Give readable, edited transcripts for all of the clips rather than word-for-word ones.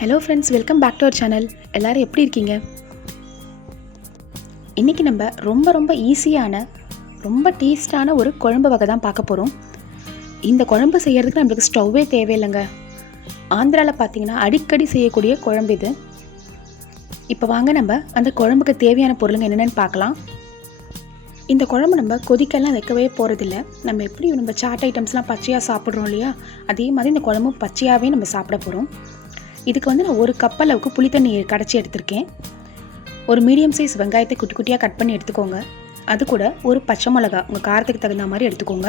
Hello friends, welcome back to our channel. எல்லோரும் எப்படி இருக்கீங்க? இன்றைக்கி நம்ம ரொம்ப ஈஸியான ரொம்ப டேஸ்டான ஒரு குழம்பு வகை தான் பார்க்க போகிறோம். இந்த குழம்பு செய்கிறதுக்கு நம்மளுக்கு ஸ்டவ்வே தேவையில்லைங்க. ஆந்திராவில் பார்த்தீங்கன்னா அடிக்கடி செய்யக்கூடிய குழம்பு இது. இப்போ வாங்க நம்ம அந்த குழம்புக்கு தேவையான பொருளுங்க என்னென்னு பார்க்கலாம். இந்த குழம்பு நம்ம கொதிக்கெல்லாம் வைக்கவே போகிறதில்ல. நம்ம எப்படி நம்ம சாட் ஐட்டம்ஸ்லாம் பச்சையாக சாப்பிட்றோம் இல்லையா, அதே மாதிரி இந்த குழம்பு பச்சையாகவே நம்ம சாப்பிட போகிறோம். இதுக்கு வந்து நான் ஒரு கப் அளவுக்கு புளி தண்ணி கடைச்சி எடுத்திருக்கேன். ஒரு மீடியம் சைஸ் வெங்காயத்தை குட்டி குட்டியாக கட் பண்ணி எடுத்துக்கோங்க. அது கூட ஒரு பச்சை மிளகா உங்கள் காரத்துக்கு தகுந்த மாதிரி எடுத்துக்கோங்க.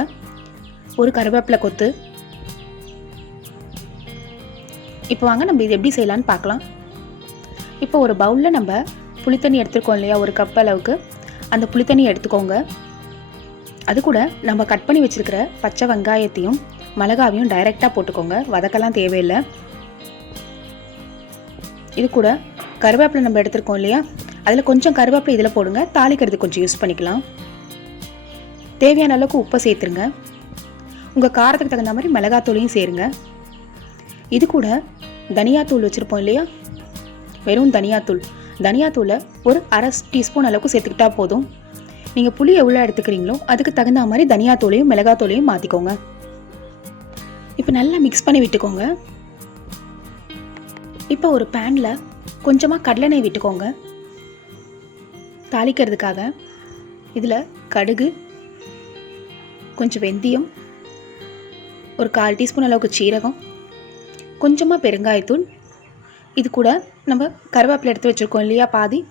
ஒரு கருவேப்பிலை கொத்து. இப்போ வாங்க நம்ம இது எப்படி செய்யலான்னு பார்க்கலாம். இப்போ ஒரு பவுலில் நம்ம புளித்தண்ணி எடுத்துருக்கோம் இல்லையா, ஒரு கப் அளவுக்கு அந்த புளித்தண்ணி எடுத்துக்கோங்க. அது கூட நம்ம கட் பண்ணி வச்சுருக்கிற பச்சை வெங்காயத்தையும் மிளகாவையும் டைரெக்டாக போட்டுக்கோங்க, வதக்கலாம் தேவையில்லை. இது கூட கருவேப்பிலை நம்ம எடுத்துருக்கோம் இல்லையா, அதில் கொஞ்சம் கருவேப்பிலை இதில் போடுங்க, தாளிக்கிறதுக்கு கொஞ்சம் யூஸ் பண்ணிக்கலாம். தேவையான அளவுக்கு உப்பை சேர்த்துருங்க. உங்கள் காரத்துக்கு தகுந்த மாதிரி மிளகாத்தூளையும் சேருங்க. இது கூட தனியாத்தூள் வச்சுருப்போம் இல்லையா, வெறும் தனியாத்தூளை ஒரு அரை டீஸ்பூன் அளவுக்கு சேர்த்துக்கிட்டா போதும். நீங்கள் புளி எவ்வளோ எடுத்துக்கிறீங்களோ அதுக்கு தகுந்த மாதிரி தனியாத்தூளையும் மிளகாத்தூளையும் மாற்றிக்கோங்க. இப்போ நல்லா மிக்ஸ் பண்ணி விட்டுக்கோங்க. இப்போ ஒரு பேனில் கொஞ்சமாக கடலெண்ணெய் விட்டுக்கோங்க தாளிக்கிறதுக்காக. இதில் கடுகு, கொஞ்சம் வெந்தயம், ஒரு 1/4 டீஸ்பூன் அளவுக்கு சீரகம், கொஞ்சமாக பெருங்காயத்தூள், இது கூட நம்ம கருவேப்பிலை எடுத்து வச்சுருக்கோம் இல்லையா பாதி,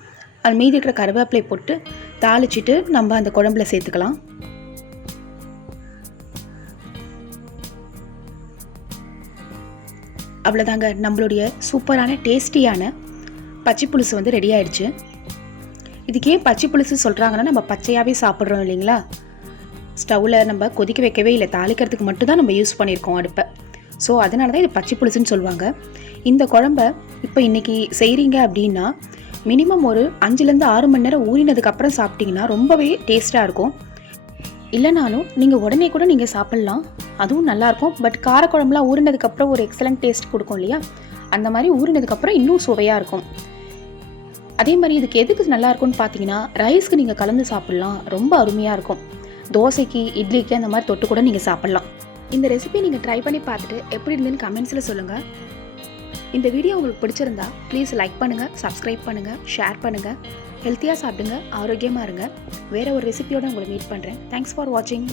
அது மீதி இருக்கிற கருவேப்பிலை போட்டு தாளிச்சிட்டு நம்ம அந்த குழம்புல சேர்த்துக்கலாம். அவ்வளோதாங்க, நம்மளுடைய சூப்பரான டேஸ்டியான பச்சை புலுசு வந்து ரெடி ஆகிடுச்சு. இதுக்கே பச்சை புலுசு சொல்கிறாங்கன்னா நம்ம பச்சையாகவே சாப்பிட்றோம் இல்லைங்களா. ஸ்டவ்வில் நம்ம கொதிக்க வைக்கவே இல்லை, தாளிக்கிறதுக்கு மட்டும்தான் நம்ம யூஸ் பண்ணியிருக்கோம் அடுப்பை. ஸோ அதனால தான் இது பச்சை புலுசுன்னு சொல்லுவாங்க. இந்த குழம்ப இப்போ இன்றைக்கி செய்கிறீங்க அப்படின்னா மினிமம் ஒரு 5-6 மணி நேரம் ஊறினதுக்கப்புறம் சாப்பிட்டிங்கன்னா ரொம்பவே டேஸ்ட்டாக இருக்கும். இல்லைனாலும் நீங்கள் உடனே கூட நீங்கள் சாப்பிட்லாம், அதுவும் நல்லாயிருக்கும். பட் காரக்குழம்புலாம் ஊறினதுக்கப்புறம் ஒரு எக்ஸலண்ட் டேஸ்ட் கொடுக்கும் இல்லையா, அந்த மாதிரி ஊறினதுக்கப்புறம் இன்னும் சுவையாக இருக்கும். அதே மாதிரி இதுக்கு எதுக்கு நல்லாயிருக்கும்னு பார்த்தீங்கன்னா, ரைஸ்க்கு நீங்கள் கலந்து சாப்பிட்லாம், ரொம்ப அருமையாக இருக்கும். தோசைக்கு, இட்லிக்கு அந்த மாதிரி தொட்டு கூட நீங்கள் சாப்பிட்லாம். இந்த ரெசிபி நீங்கள் ட்ரை பண்ணி பார்த்துட்டு எப்படி இருந்துன்னு கமெண்ட்ஸில் சொல்லுங்கள். இந்த வீடியோ உங்களுக்கு பிடிச்சிருந்தா ப்ளீஸ் லைக் பண்ணுங்கள், சப்ஸ்கிரைப் பண்ணுங்கள், ஷேர் பண்ணுங்கள். ஹெல்த்தியாக சாப்பிடுங்க, ஆரோக்கியமாக இருங்க. வேறு ஒரு ரெசிபியோடு உங்களை மீட் பண்ணுறேன். தேங்க்ஸ் ஃபார் வாட்சிங்.